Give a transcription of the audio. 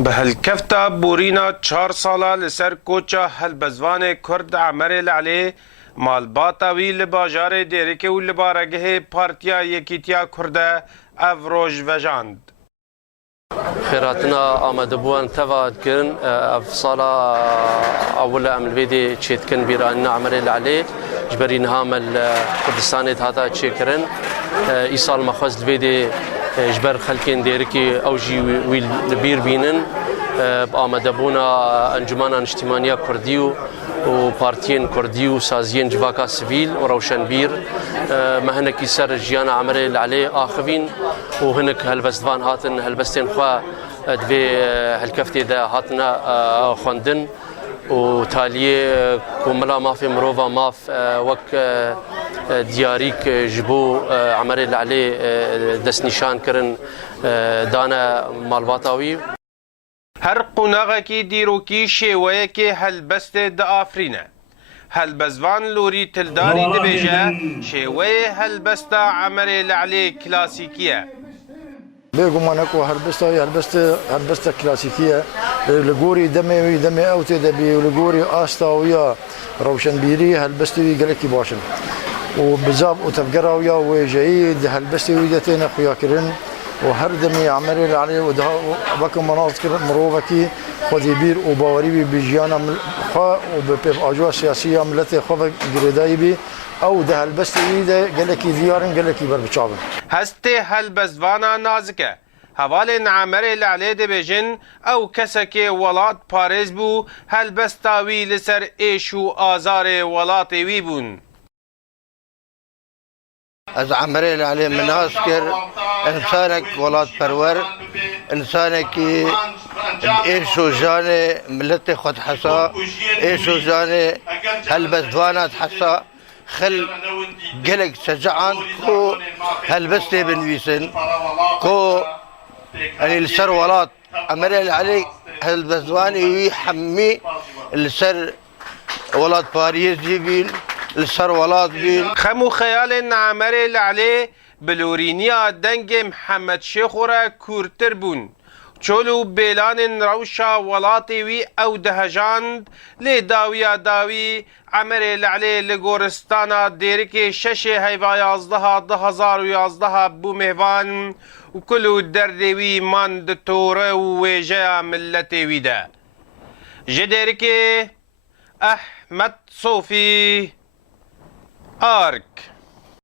بهالكفتا بورينا 4 سالا لسر کوچا هلبزوان کرد عمر العلی مالباتاوی لباجار دیرکه و لبارگه پارتیا یکیتیا کرده افروج وجاند. خيراتنا آمده بوان تفاد كرن أفصالا أولا عمل بيدي تشيت كن بيران عمر العلي جبري نهام الكردستان هذا تشيكرن إيصال مخوز بيدي جبر خلكين ديركي أوجي ويل بير بينن آمده بونا أنجمانا اجتماعية كرديو وبارتيين كرديو سازيين جواكا سيفيل وروشن بير مهنكي سر جيانا عمر العلي آخفين وهنك هالبستفان هاتن هالبستين خوا دبي هالكفتي ذا هاتنا خوندن وتاليه كملا ما في مروفا ما في وك دياريك جبو عمر العلي دس نشان كرن دانا مالباتاوي هر قناغکی دیروکی شیوه که هلبست دافرینه هلبزوان لوری تلداری دبیجه شیوه هلبست عمر العلی کلاسیکیه بيقول مانكو هلبست كلاسيكيه لغوري دمي اوتي دبي لغوري استا ويا روشن بيري هلبستي قالكي باشن وبزاف وتفقرا ويا وجيد هلبستي ويدتين اخويا كرن وهردمي عمري عليه وبك مناطق مروبكي خدي بير وباوري بجيانا خا وباجواء سياسيه ملتي خو جريدايبي او ده هلبست ايده قالكي ديارن قالكي بربچابن هسته هلبزوانا نازکه حوالن عمر العلی دبیجن او کسکه ولات پاريز بو هلبستاوی لسر ایشو آزار ولات وی بون از عمر العلی مناسكر انسانك ولات پرور انسانك ايشو جاني ملتي خد حسا ايشو جاني هلبزوانا حسا خل قلق شجعان كو هلبستي بنويسن كو يعني السر ولات عمر العلي هلبزواني ويحمي السر ولات باريس جيبين السر ولات بين خمو خيال عمر العلی بلورينيا دنگ محمد شيخورا كورتر بون چولو بيلان روشا ولاتي وي او دهجاند لداويا داوي عمر العلي لغورستانا ديركي ششي هيفا يازدها 2011 بو مهوان وكلو دردوي ماند تورا وويجا ملتي ويدا جديركي احمد صوفي آرك